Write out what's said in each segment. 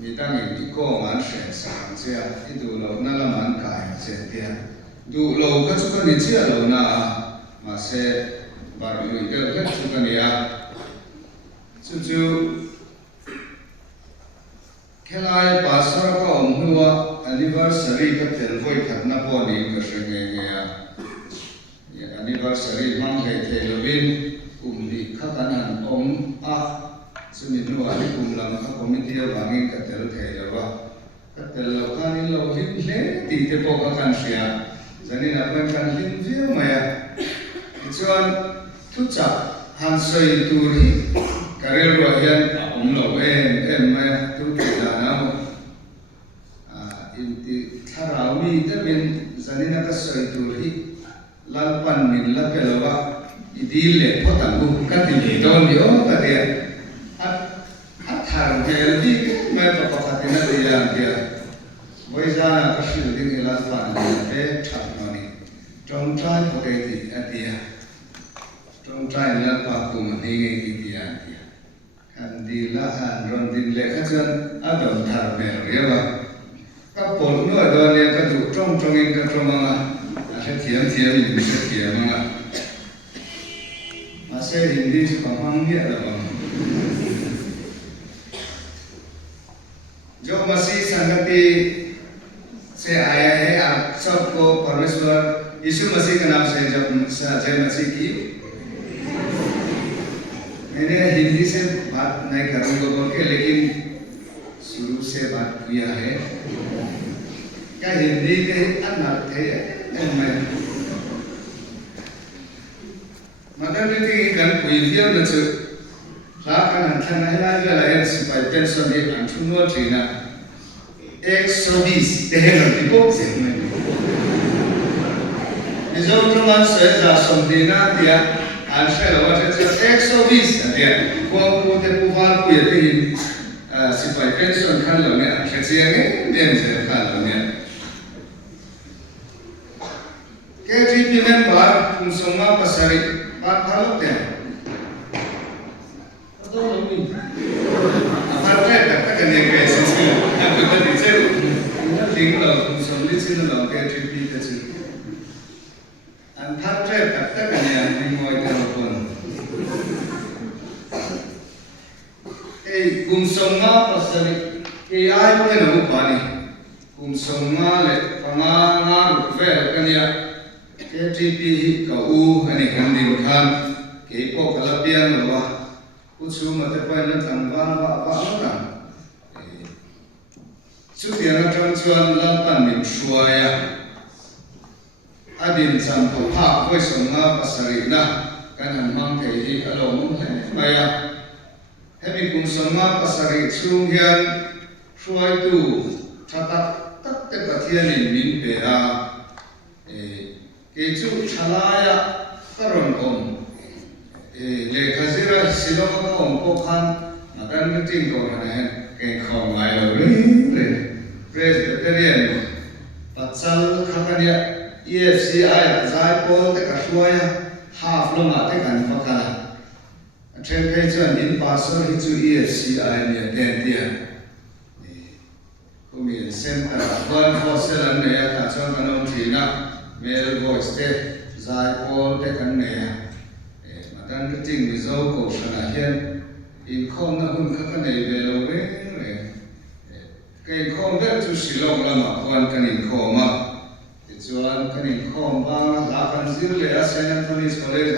มีตั้งอีกที่ก็มันเสียสามเสียที่ดูเรานั่นละมันกายเสียเดียดูเราก็ชุกันนี่เชื่อเรานะมาเสียบาร์ลุยเดอร์เล็กชุกันนี่อ่ะจู่ๆแค่ไล่ภาษาก็อมหัว anniversary ก็เต็มไว้ขัดนับวันนี้ก็เสียเงี้ย anniversary มั่งให้เทลวินดีข้ากันหันสุนินุอันนี้กลุ่มหลังข้าคอมมิตี้บางอย่างก็เตลเทลว่าก็เตลเราคันนี้เราลิ้นเล่ตีเตปอกกันเสียจะนี่นับเป็นการลิ้นเฟี้ยวไหมส่วนทุกจับหันใส่ตูรีการเรียนว่าเห็นเราเอ็นไหมทุกอย่างนะอินทิถ้าเรามีแต่เป็นจะนี่นักใส่ตูรีลัลปันมินลับเปลว่าดีเล่พอตั้งบุกกันที่โดนเดียวก็เดียทางเดียดีไม่ต้องปกตินั่นเดียวเดียววิจารณ์ก็สิ่งที่เราฟังเนี่ยชัดมานี่จงใจปกติอันเดียวจงใจเลือกปากตัวมันนี่ไงที่เดียวอันดีละอันรอนดินเล็กขจรอันดอนทาร์เมลเรียกว่าก็ปนนู้นโดนเนี่ยก็ถูกจงเองก็ตรงมาอาจจะเทียมอยู่ไม่เทียมมาเสียหินดีสุขภาพเนี่ยหรอजो मसीह संगति से आया है आप सबको परमेश्वर यीशु मसीह के नाम से जब जय मसीह की मैंने हिंदी से बात नहीं करूँगा बोल के लेकिन शुरू से बात किया है क्या हिंदी के अनर्थ है मतलब कि गन कोई भी हो न चु Lakan hantan hai lai sepai pension di antuno trina exodus dehelo di box ni Nizo tuman seja somdina dia ansel wajah exodus dia kuang ku te puval ku ya tin sepai pension kan lo ni ansel ni dia ansel kan lo ni KTP member kumsoma pasari pat halok dia Aparte tak kan yang kayak sih, aku tadi saya tinggal sendiri sini dalam kayak trip itu sih. Aparte tak kan yang dimulai telepon. Kumsonga pasal AI punya nama ni. Kumsonga le pengangar fair kan ya. Kayak trip kau ini kan dimkan kayak kau kelapian loh. Ucu mata payah tanggal apa kan? Sudian akan cuan lapan min suaya. Adin sampai hak wesonga pasarina kan mang kei alom maya. Hemi kumsonga pasari sunghian suai tu catat tak terkatian min pera. Keju calaya karon kom. Lekazira silong ko kan makan meeting ko na kay ko ngayon Presbyterian patsal kakanya EFCI zai pol te kaswaya half lo ma te kan pakala chen kai chuan in pastor hi chu EFCI ni den dia kumi center one hostel an ne ta chuan kanom thina male voice te zai pol te kan ne dan meeting mi zo ko sana hian in khom na hun kha ka nei ve lo ve kai khom ve chu silong lama kwan kan in khoma chuan kan in khom ba la kan zir le a St. Anthony's College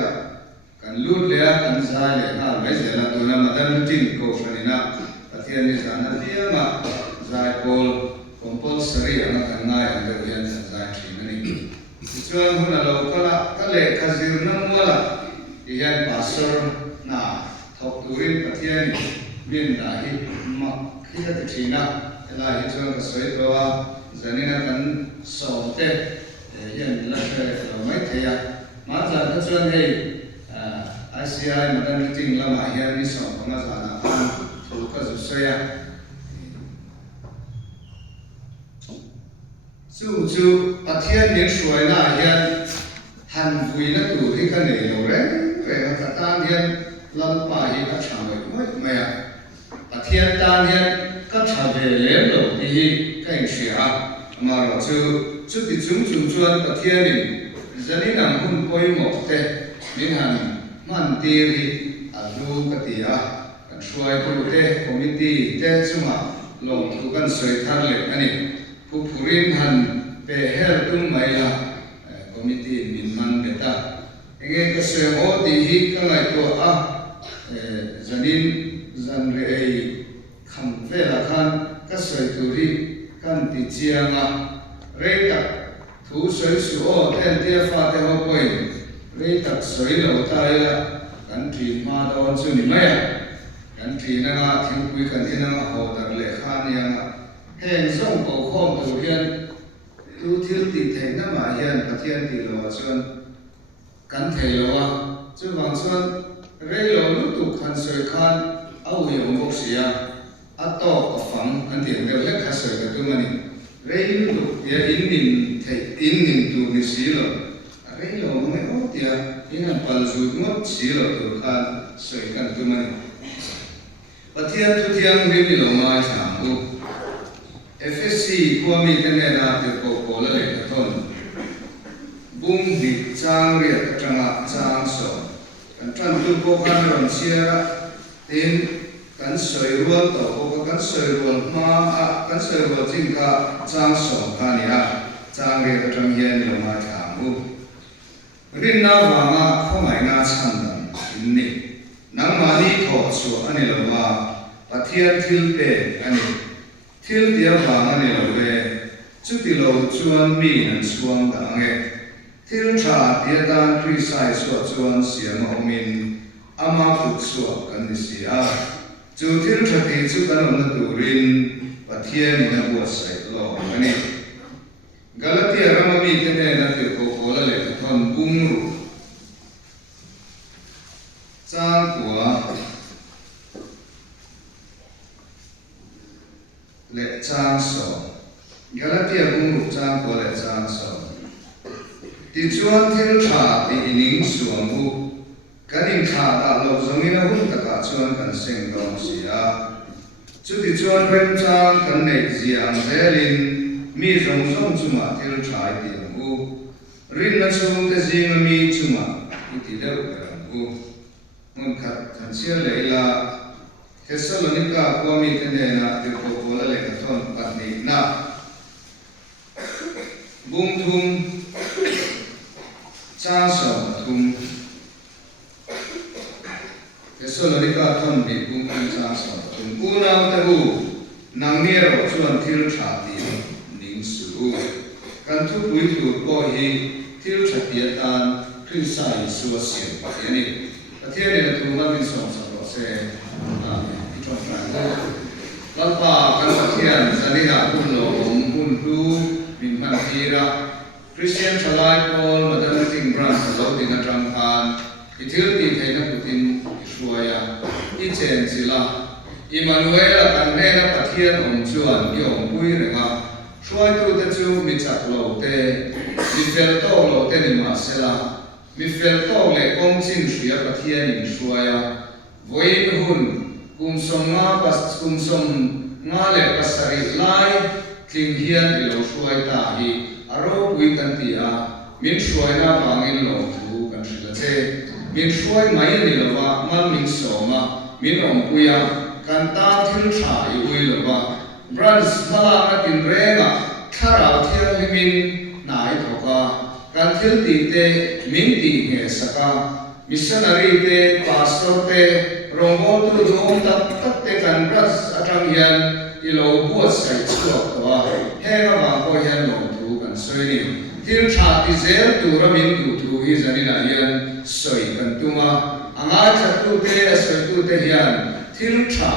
kan lut le a kan za le na ve ze la tu na ma dan meeting ko sanina pathian ni sana dia ma zai pol compulsory ana kan ngai an de hian zai thing ani chuan hun lo kala ka le ka zir na muala Iyan pastor na thok turin pathian min na hi mak khita thina ela hi chuan ka soi towa zanina kan somte iyan la she mai theya ma za ka chuan hei ICI madan meeting lama hian ni som ma za na an thu ka zu soya chu pathian ni suai na hian han vui na tu hi ka nei lo re về các tan hiền lâm pa hi các chàng người mới mẹ thiên tan hiền các thà về lên đầu thì cái anh sửa mà rồi chú thì chúng chuan các thiên mình dân đi nằm hun coi một thế nên hàng man tiri alu cái gì kan suai tu te committee te chunga long tu kan soi thar le ani phurin han pe her tum mai la committee min man beta enge ka se ho ti hi ka ngai to zanin zan re ei kham ve la khan ka soi tu ri kan ti chianga re tak thu soi su o ten te fa te ho point re tak soi lo ta ya kan tri ma don chu ni mai kan tri na nga thing pui kan ina nga ho dar le khan ya heng song ko khom tu hian tu thil ti thei na ma hian pathian ti lo chuan kan thei lo chu wang chuan re lo lu tu khan soi khan au ye ong sia a to a phang kan tiang de le kha soi ka tu mani re lu tu ya in nin tu ni si lo re lo ngai o tia ina pal zu ngot si lo tu khan soi kan tu mani pathian tu thiang ni lo ma chang u FSC kwami tene na te ko la le thon bung di chang ria changa chang so kan tran tu ko kan ron sia tin kan soi rual to ko kan soi rual ma kan soi rual jing ka chang so ka ni chang ria chang hian ni ma chang u rin na wa ma khomai na chan dan in ni nang ma ni tho chu ani lo ma pathian thil te ani thil tia vang ani lo ve chu ti lo chuan mi nan suang da nge thil tha tia dan three sai so chuan siam omin ama put so kan ni sia chu thil tha ti chu kan on na turin pathian ni na bu sai lo ani galatia ramami tene na te ko la le thon bung ru chang kwa le chang so galatia bung ru chang kwa le chang so ti chuan thil tha ti ining suang bu kanin tha da lo zongina hun taka chuan kan seng dong sia chu ti chuan ren chang kan nei ziang velin mi rong rong chuma thil tha ti u rin na chung te jing mi chuma ti deu kan u mun khat kan sia leila Thessalonica kwami tene na te ko la le ka thon pat ni na bung thum cha so thum Thessalonica thon ni bung thum cha so thum u na te u nang ne ro chuan thil tha ti ning su kan thu pui tu ko hi thil tha ti tan Christ su sia yani pathian ne tu ma bin so so se Lapa kan pathian sanina hun lo hun tu min man tira Christian Chalai Paul Madam Ting Brand lo ding atang kan ithil ti theina putin suaya I chen sila Emmanuel kan ne na pathian om chuan yong pui renga suai tu te chu mi chak lo te mi fel to lo te ni ma sela mi fel to le kong chin suya pathian in suaya voin hun kumsom nga le pasari lai tling hian ilo suai ta hi aro pui kan ti min suai na bangin lo thu kan thila che min suai mai ni lawa mal min soma min om puya kan ta thil tha I ui lawa brans mala na tin renga tharau thil min nai thoka kan thil ti te min ti nge saka missionary te pastor te Rongo tu dong tak te kan ras atang hian ilo buat sai chuak to henga ba ko hian lo tu kan soi ni thil tha ti zel tu ramin tu tu hi zanina hian soi kan tuma anga cha tu te soi tu te hian thil tha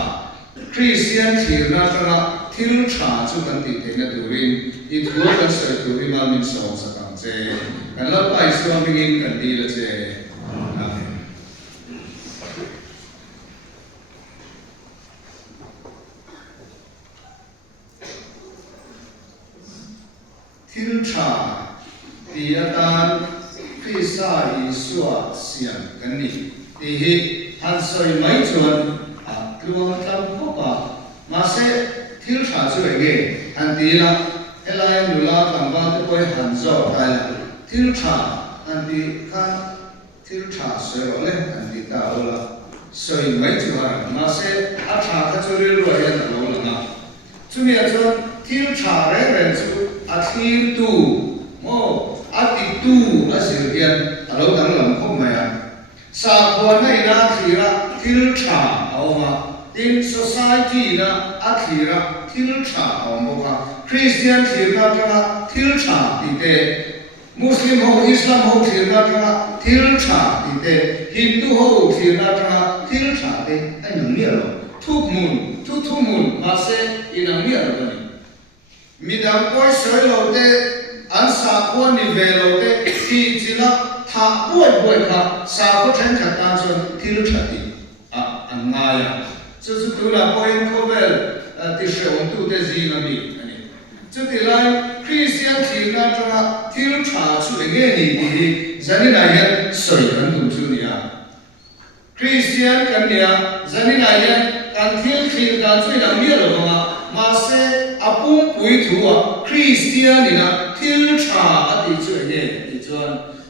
Christian thir na ka thil tha chu kan ti te na turin I thu kan soi tu ri mal min so sa kan che kan la pai so mingin kan di la che thil tha ti atan Krista Isua siam kan ni ti hi han soi mai chuan luang tam ko pa chu enge an ti la helai nula tangwa te poi han zo ta la thil tha an ti khan thil tha se ro le an ti ta ola soi mai chu ha ma se a tha ka chu ri ro ya ta lo la na chu mi a chu thil tha re re chu a thil tu mo a ti tu a sir hian a lo dang lam khop mai a sa khwa nei na thira thil tha awma in society na akhira thil tha awmoka Christian thil na tanga thil tha ti te Muslim ho Islam ho thil na tanga thil tha ti te Hindu ho thil na tanga thil tha te ai nang ni alo thuk mun thu mun ma se inang ni alo ni midang poi soi lo te an sa khwa ni ve lo te ti chila tha boi kha sa ko then kha tan chon thil tha ti an nga ya 就是除了 point cover 的时候都在这那里，这里来 Christian 听那种啊，听查出来个你的，人家那些水很多出的啊 ，Christian 跟你啊，人家那些干听那最难灭了嘛，马些阿公归途啊 ，Christian 你呢听查啊的出来个，的做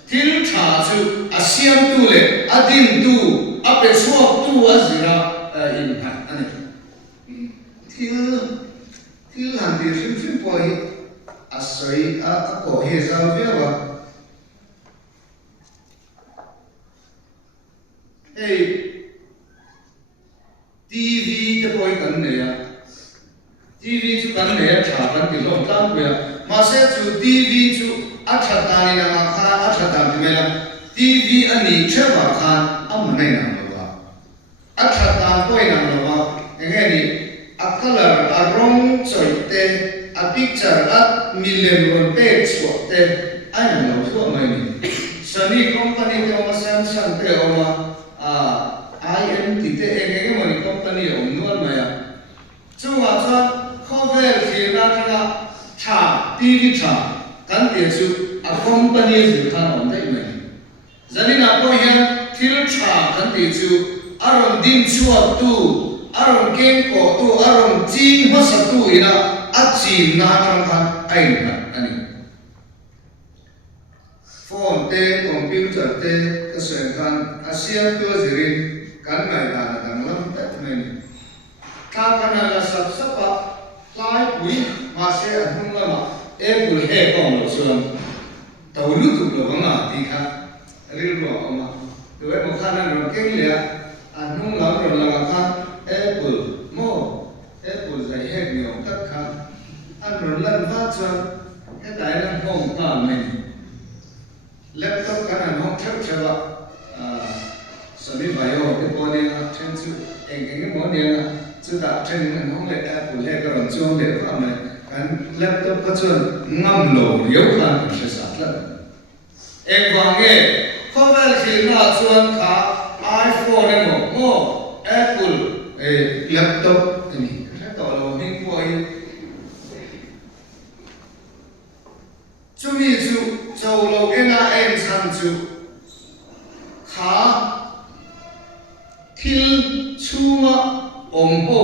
听查出啊相度嘞，啊定度，啊别错度啊是啦。impact ani thil han ti sim poi asoi a ko he zau vewa hey TV te poi kan ne ya TV chu kan ne ya tha kan ti lo tam ko ya ma se chu TV chu a tha ta ni na ma kha a tha ta me la TV ani che ba khan am nei na Akhatan poi nang lo enge ni a color a rong choi te a picture a milem ron pe chwa te ai nang lo thua mai ni Sony company te ma Samsung te ma IMT te enge mo ni company om nuan ma ya chu wa cha cover ki na tha tha TV tha kan te chu a company zi tha om te mai zani na po hian thil tha kan te chu aron din chua tu aron ken ko tu aron chin ho sa tu ina a chin na tang khan ai na ani phone te computer te ka sen khan asia tu zirin kan ngai da na dang lam ta men ka kana la sap sapa lai pui ma se an hung lama apple he kong lo suam tau lu tu lo nga ti kha ril ro ma tu ai mo khana ro keng le anung lam ro la kha apple mo apple zai he ni ong tak kha an ro lan va cha he dai lan hong pa men laptop kan an hong thap chawa sami bayo ke pone na chen chu eng mo ne na chu da chen an hong le apple he ka ron chong le pa me kan laptop ka chuan ngam lo riau khan se sa tla ek wange khovel khina chuan kha iPhone mo Apple laptop ini saya tahu lo ming poi cumi chu châu lo ena em san chu kha thil chunga ombo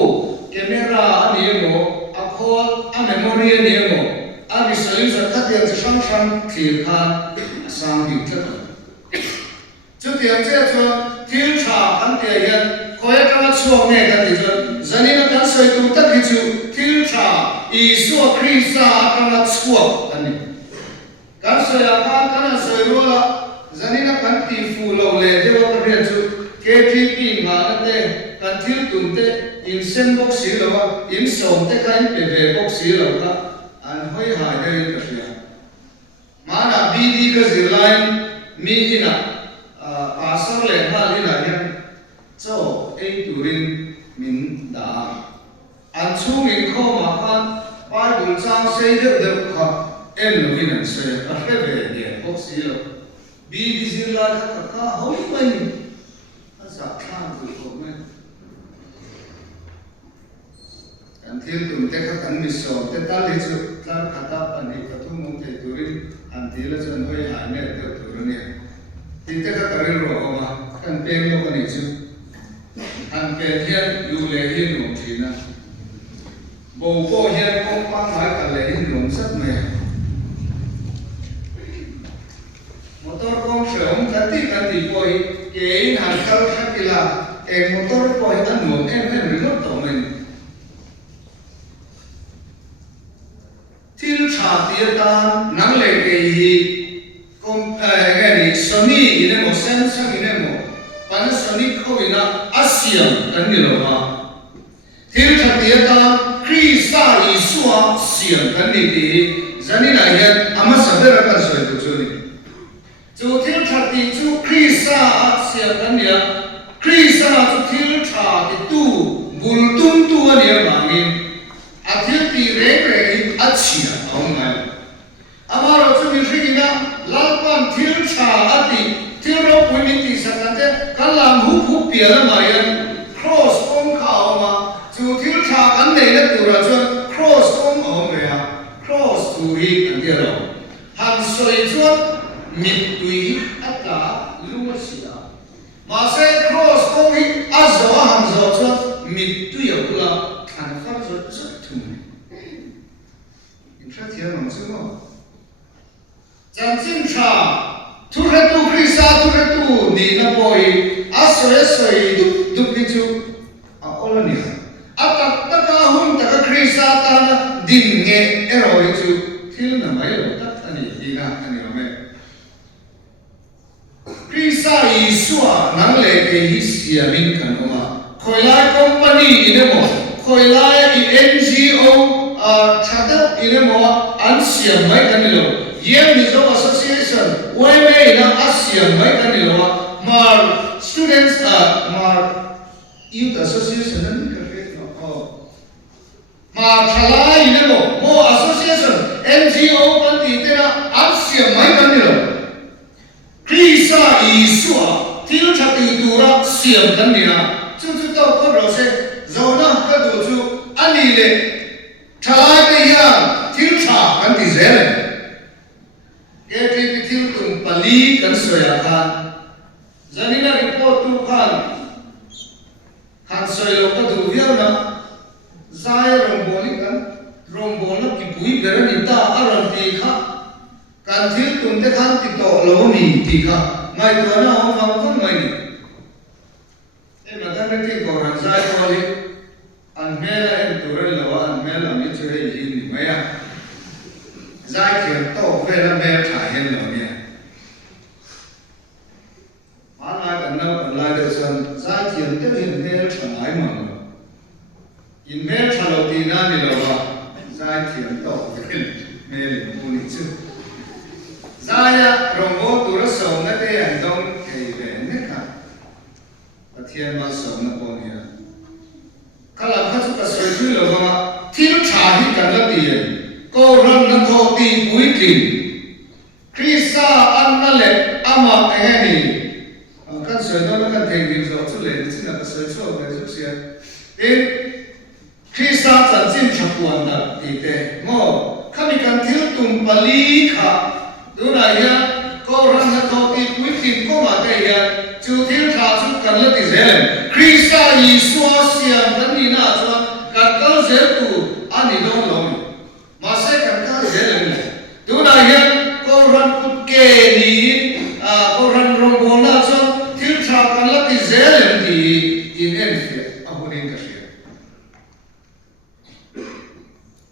camera ani mo akhol a memory ani mo a visualizer khatia chu sang thil kha sang bi thak chu tiang che chu thil tha kan te hian khoya tanga chuang nge kan ti chu zanina kan soi tu tak hi chu thil tha Isu Krista tanga chuang ani kan soi a kan soi ro la zanina kan ti fu lo le de wa ka ria chu KTP nga na te kan thil tum te in sen box si lo wa in som te kan pe ve box si lo ka an hoi ha de ka ria mana BD ka zirlain mi ina pastor le ha ina hian cho ei turin min da an chung in kho ma khan Bible chang sei de kha em lo in an se a he ve de box si lo BD zirla ka hoi mai sa khan tu ko me an thil tum te kha kan mi so te ta le chu tlar khata pani pathum mong te turin an thila chon hoi ha ne te turune ti te kha karil ro ma kan pe mo ko ni chu an pe hian yu le hi no thina bộ hiện công bang hỏi cả lệ hình luận rất mềm motor công sở ông cái tỷ bồi cái hàng khâu khác thì là cái motor bồi ăn uống em remote tổ mình thiên trả tiền ta nắng lệ cái gì công cái này Sony ini mo Samsung ini mo Panasonic ko ina ASEAN kan ni lo ma thiên trả tiền ta Krista Isua siam kan ni ti zani na hian ama sabera kan soi tu chu ni chu thiên trả tiền chu Krista siam kan ni Krista chu thiên trả ti tu bul tum tu ani mangin a thiên ti re achia aung ngai amaro chu mi ringina lalpan thiên trả ati thiên ro puni ti sakante kalam hu pia la mayan cross ong khao ma chu thiên trả kan nei na tu ra chu cross ong re ha cross tu hi an dia lo han soi chu mit tui ata lu sia ma se cross ong hi azo han zo chu mit tu ya kula kan fa zo chu tu in tra thiên long chu mo Jangan cinta, tuhan tu Krista tuhan tu ni napoi asoi duk itu apa ni? Atak takahun takah Krista tanah dinge ero itu til nama itu tak tani dina tani ame. Krista Isua nangle ke hisia mingkan oma. Koilai company ini mo, koilai NGO chata ini mo ansiam mai kani lo. Yale Mizo Association, OMA na ASEAN mai kanilo mar students mar youth association nan kafe no mar chala inelo mo association NGO panti tena ASEAN mai kanilo Krista Isua til chati dura siam kanila chu to ko ro se zona ka du chu ani le chala pe ya til cha kan ti zele Keti pitil tum pali kan soya kan, zanina report tu kan soya lo kadu viau na, zaya romboli kan, rombona kipui beran ita aram tikha, kan til tum te kan tito lo ni tikha, ngai tu na om fam kan ngai ni. Madan reti koran zaya kali, anmela turan lo anmela miture ini maya. Zai thiền tổ về là mẹ trả hiện了面，马来本来的是zai thiền这边mẹ trả来嘛，因mẹ trả了地那里了吧，zai thiền tổ về mẹ领不你去，zai呀，荣国读了手那边人都给人那看，把天嘛手那过年，看了看出个水水了吧，天查去干了地。Kau ran na kau ti puitin, Krista an le ama ehni, kan soi na kan thengin zo chu le chi na soi chu le chu sia, Krista chan chin thapuan da ti te mo, kami kan thil tum pali kha, du na ya kau ran na kau ti puitin ko ma te ya, chu thil tha chu kan le ti zel, Krista Isua siam kan ni na chuan kan kal zel tu ani don lo Masih kan jalan, tu nak yang koran putke ni, koran rombongan so, til trakan lagi jalan di ini aku ni kasih.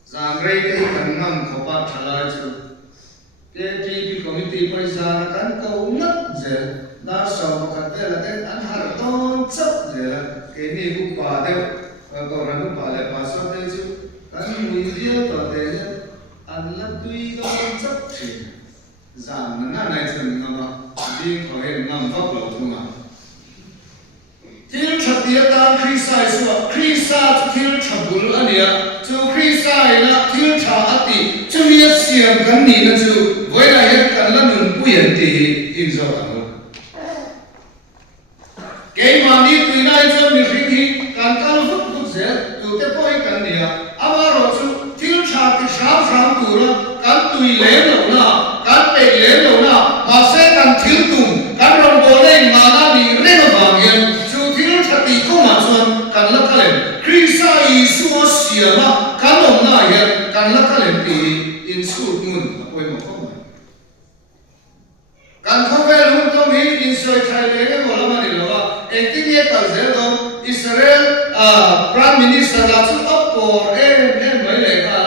Zangrai ke kanam khopat chalai tu, KTP komite paisa kan kau nak jalan, dah sama kata lagi anhar ton cep jalan, kini buka deh, koran buka deh pasal deh tu. Kan video to de an la tui do chap chi zam na nai chen ma di ko he ngam vak lo tu ma til chatia ta Krista Isua Krista til chabul ania chu Krista ina til cha ati chu ye siam kan ni na chu voi la ye kan la nun pu yen ti in zo ta mo ke ma ni tui nai chu mi ri hi kan kal hut bu ze tu te poi kan nia amaro chu til cha ti sham tu ra kan tui le lo na kan pe le lo na ma se kan til tum kan ron bo le ma na ni re no ba gen chu til cha ti ko ma chuan kan la ka le Krista Isua siama kan om na hian kan la ka len ti in suit mun apoi mo ko mai kan khovel hum to mi in soi thai le ge mo la ma ni lo wa eting ye kal zel do Israel prime minister la chu up por mai le ka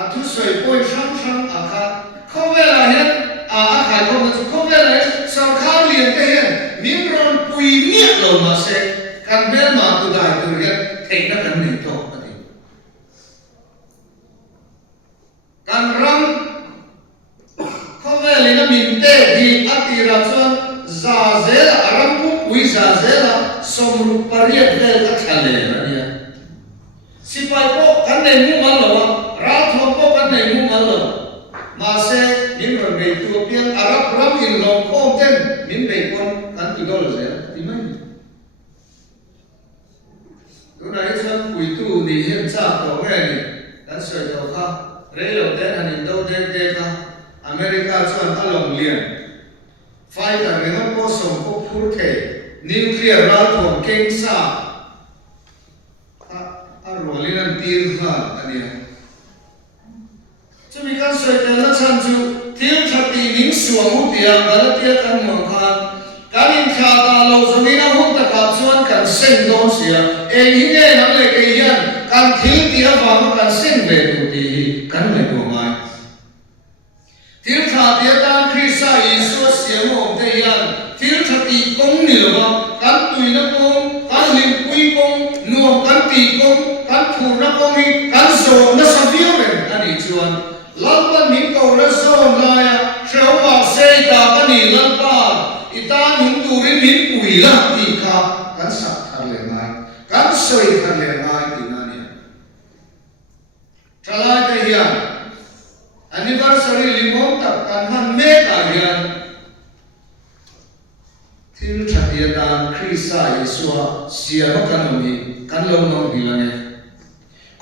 atu soi poi shang akha khovel a hian a khai ko ma chu khovel le sarkar lian te hian min ron pui mi lo ma se kan bel ma tu dai tu hian thei na kan nei to ani kan ram khovel ina min te hi atira chuan za zel aram pu pui za zel somru pariat vel ka thale ania sipai po kan nei mu mal lo ra thom po kan nei mu mal lo ma se min ron bei tu pian arab ram in long khom ten min bei kon kan ti dol ze ti mai tu nai chuan pui tu ni hian cha to nge ni kan soi to kha re lo ten an in do de kha America chuan along lian fighter ne no po som po phur the nuclear ra thom keng sa a rolin an tir ha ania chumi kan soi te na chan chu thil thati ning suang u tia galatia kan mo kha kan in kha ta lo zomina hum ta ka chuan kan seng don sia e hi nge nang le ke hian kan thil tia wa kan seng ve tu ti kan le tu mai thil tha tia tan Krista Yesu sia mo te hian thil thati kong ni lo kan tui na kong kan lim pui kong nuam kan ti kong kan thu na kong hi kan zo na sa vio men ani chuan lalpa ning ko ra zon la ya shrawa sei ta kani lalpa ita ning turin min pui la ti kha kan sa thar le ngai kan soi thar le ngai ti na ni thalai te hian anniversary limom tak kan han me ka hian thil thatia dan Krista Yesua sia ma kan mi kan lo no bi la ne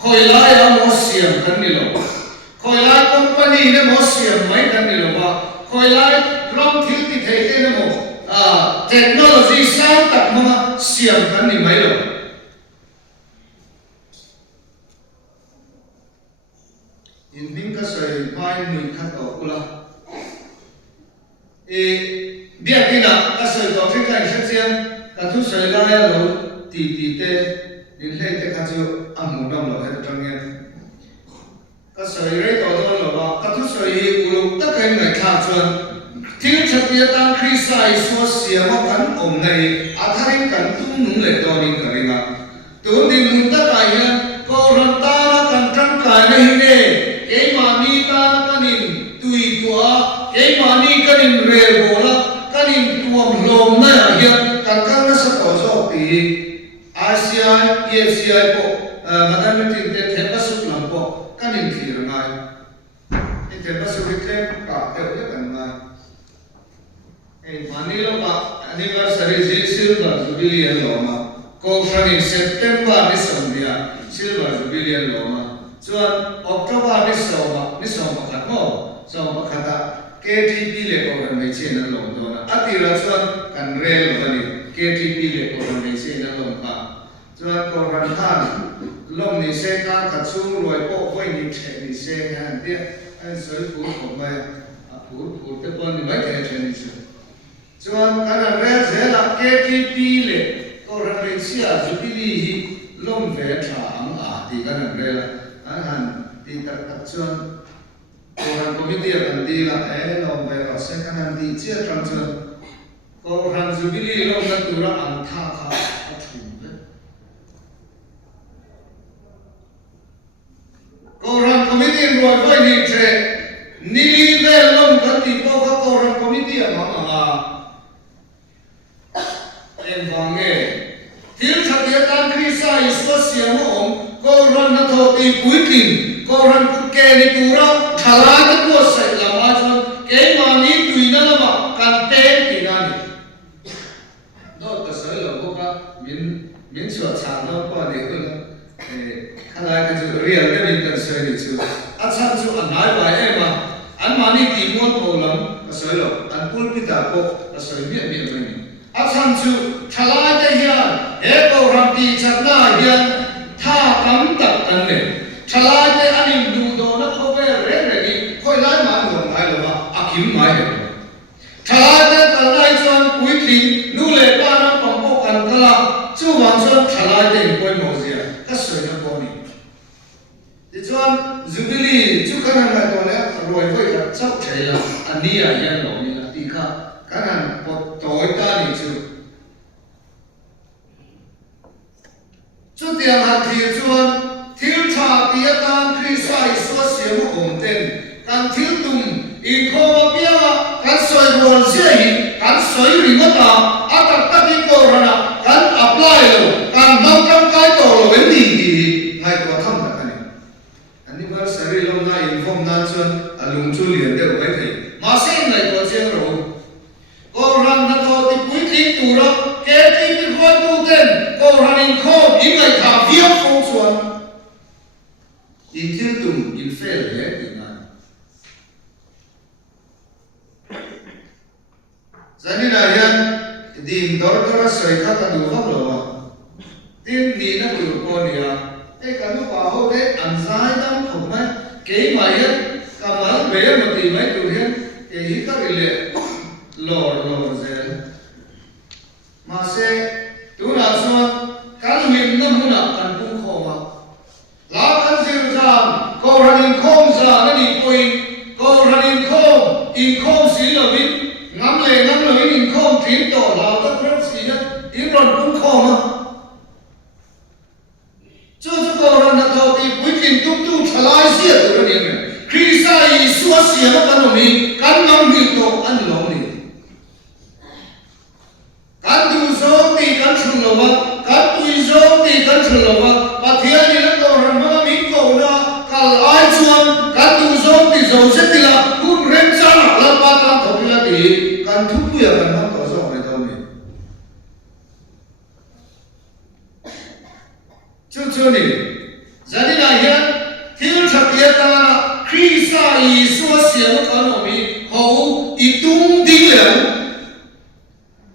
khoi lai a mo siam kan ni lo khoi lai company ne mo siam mai kan ni lo ba khoi lai ram thil ti the te ne mo technology sang tak ma siam kan ni mai lo in ning ka sai mai ni kha to kula bia kina ka sai to thik kai sa chiam ka thu sai la ya lo ti te in le te kha chu amu dam lo he tang ye ka sai re to do lo ba ka thu sai hi u ta kai mai kha chuan thil thapia tan Krista Yesu sia ma kan om nei atharin kan tum nung le to ni ka ringa tu din mun ta kai ya ko ran ta na kan tang kai na hi ne ke ma ni ta na kanin tui tua ke ma ni kanin re bola kanin tuam lom na ya kan kan na sa to zo ti Asia EFCI po maternity te thepa su lam po kanin thir ngai e thepa su ite ka te ya kan ngai mani lo ka anniversary silver jubilee lo ma ko in September ni sandia silver jubilee lo ma chuan October ni so ma khat mo so ma khata KTP le ko kan mai chen lo do na atira chuan kan re lo ni KTP le ko kan mai chen lo pa chuan ko ran than lom ni se ka khat chu roi po hoi ni the ni se han dia an soi pu ko mai a pu te pon ni mai the ni se chuan kan re ze la KTP le ko ran mai sia jubilee hi lom ve tha ang a ti kan re la an han ti tak tak chuan ko ran committee kan di la lom ve la se kan an di chia tram chuan ko ran jubilee lom na tu ra an tha kha a thu le ko ran committee roi voi ni tre ni li ve lom kan ti po ka ko ran committee ma ma vange thil thapia tan Krista Yesu sia mo om ko ran na tho ti puitin ko ran ku ke ni tura thala ta ko sai la ma chon ke ma ni tui na ma kan te ti na ni do ta sai lo ko ka min chua cha no ko ni ko khala ka chu real ka min kan sai ni chu a chan chu an nai ba e ma an ma ni ti mo ko lam ka sai lo an pul pi ta ko ka sai mi mi ni Achan chu thalai te hian e ko ram ti chatna hian tha kam tập cần này trả lại cái anh em đủ đồ nó không về rẻ đi khôi lái mà anh dùng ai là kiếm máy trả lại cái cần ai cho quý thị nu lệ ba nó bằng bộ cần cái là chú hoàng xuân trả lại tiền quên màu gì các sợi nó có này thì cho Jubilee chú khả năng là còn lẽ rồi với là cháu chạy là anh đi à yên lộ như là tí khác khả năng một tối ta đi chú chú tiền hạt thì chú thiếu trà bia tan khi sai xóa xỉa một hồn tên càng thiếu tùng in khô mà bia càng xoay buồn xỉa hình càng xoay rỉ mất à á tạc tạc đi cổ ra nè càng apply rồi càng mong trong cái tổ rồi vấn đề gì ngay có thăm là cái này anniversary lâu nay inform nan chuan alung chu liền đều vậy thì mà xem này có chuyện rồi cô rằng là tôi thì quý thị tù đó kế thị bị khoan tu tên cô rằng in khô in ngày thả viết không chuan in thiếu tùng in phê là hết thì này za ni na hian dim dor dor soi kha ta du vak lo tin ni na du ko ni a e ka nu pa ho de an zai dam khom mai ke mai hian ka mal be ma ti mai tu hian e hi ka ri le lor zel ma se tu na so kan min na mu na kan pu kho ma la kan zil jam ko ranin khom za na ni koi ko ranin khom in khom si lo vin ngắm lời in khom tím tổ lao tất rất gì nhất in rồi cũng khom mà cho cô rằng là tôi thì quý vị tu trả lại xia từ cái này khi sai xóa xia nó cần mình cần ngắm hình tổ ăn lẩu này cần tu số thì cần chừng lẩu cần tu số thì cần chừng lẩu và thiên nhiên nó còn rằng mà mình cổ nó cả ai chuan cần tu số thì giàu sẽ thì là cũng rèn ra là ba ta thổi là thì cần thúc bia cần không có rõ này đâu này chưa này gia đình này hiện thiếu thật địa ta khi sai xóa xỉa nó có nổi mình hậu ít tung tiếng lẻo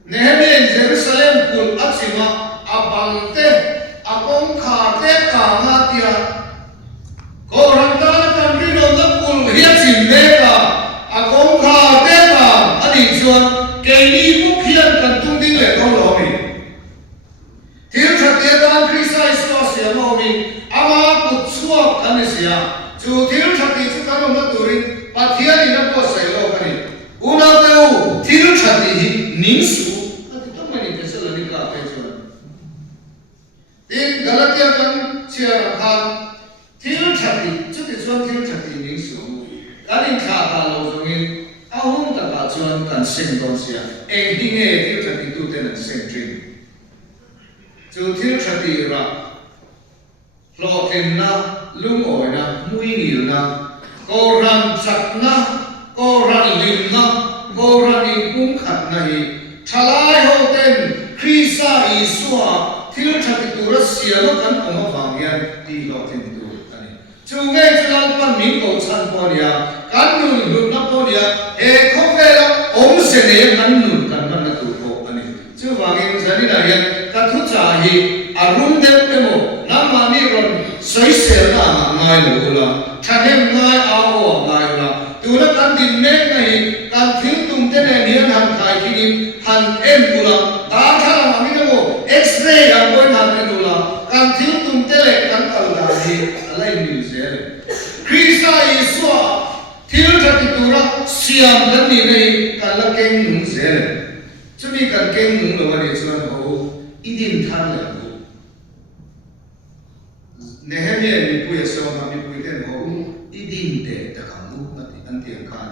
nên Jerusalem cùng áp xí mà bằng thế công khả thế cả ngã tia cô rằng ta là cần đi đâu nó cùng hiếp xỉn thế cả công khả thế cả anh đi xuân cái đi quốc hiền cần tung tiếng lẻo không lộ mình thiếu thật địa ta khi sai xóa xỉa mà mình ama cụt xua cái này xỉa chú thiếu thật địa chú cái nó tụi và thiên thì nó có xảy ra cái này una teu thiếu thật địa nín su in Galatia kan chia ra khan thiếu chati chút thì chuan thiếu chati ning su cái in kha ta lo zong in a hung ta ka chuan kan sing don sia e hi nge thiếu chati tu ten an sing trin chu thiếu chati ra lo ken na lung oi na mui ngil na ko ran chat na ko ran lim na ko ran in kum khat na hi thalai ho ten Krista Isua thiếu chati tu Russia nó cần ông vàng yan đi lo tiền tu anh chú nghe chú làm pan mình cầu san ponia can nun nun na ponia e không về là ông sẽ để ngắn nun cần tu ko anh chú vàng yan zani na yan ta thu trả hi arum dem pe mo nam mani ron soi se na ngai lo la thanem ngai ao ngai la tu na kan din me ngai kan thiếu tung te ne nian han khai ki han em pula ta tha la mami na mo X-ray yang koi na pe dola kan thiếu tung te le kan kal da hi alai mil se Krista Isua thiếu thật tu ra siam kan ni nei kan la keng nung se chu ni kan keng nung lo wa de chuan ho idin than la ho Nehemia ni pu ya so ma mi pu ten ho idin te ta kan mu na ti an tiang khan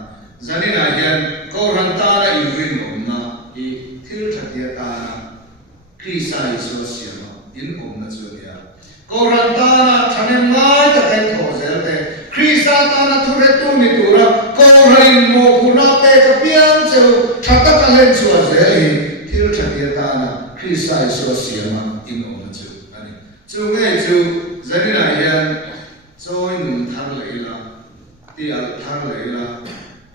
zani na hian ko ran ta la in rin om na i thiếu thật ya ta Krista Isua siam in om na chu dia ko ran ta na thanem ngai ta kai tho zel te Krista ta na thu re tu ni tu ra ko ran mo pu na te ka pian chu thata ka len chu zel hi thiếu thật ya ta na Krista Isua siam in om na chu ani chu nge chu zani na hian choi nun thar lei la ti al thar lei la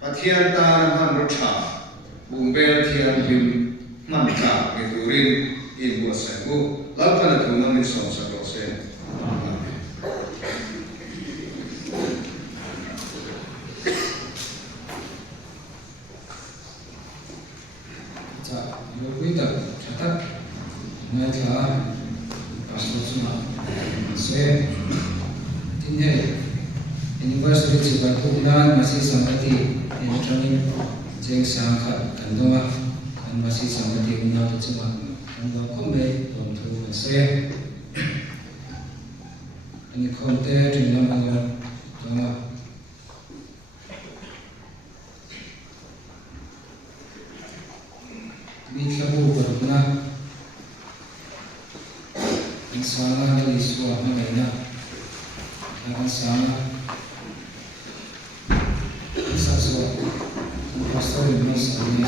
pathian ta man ro tha bung bel thian him man ka ni turin in bo sa bu lalpana tu na min som sa ro se se tin he university chi ban ku nan masi samati in training jeng sang khat kan donga kan masi samati una to chuma kan do khombe tom thu se ani khomte trinam anga donga mi thabu barna insana na iswa na naina akan sama saswa pastor mas ani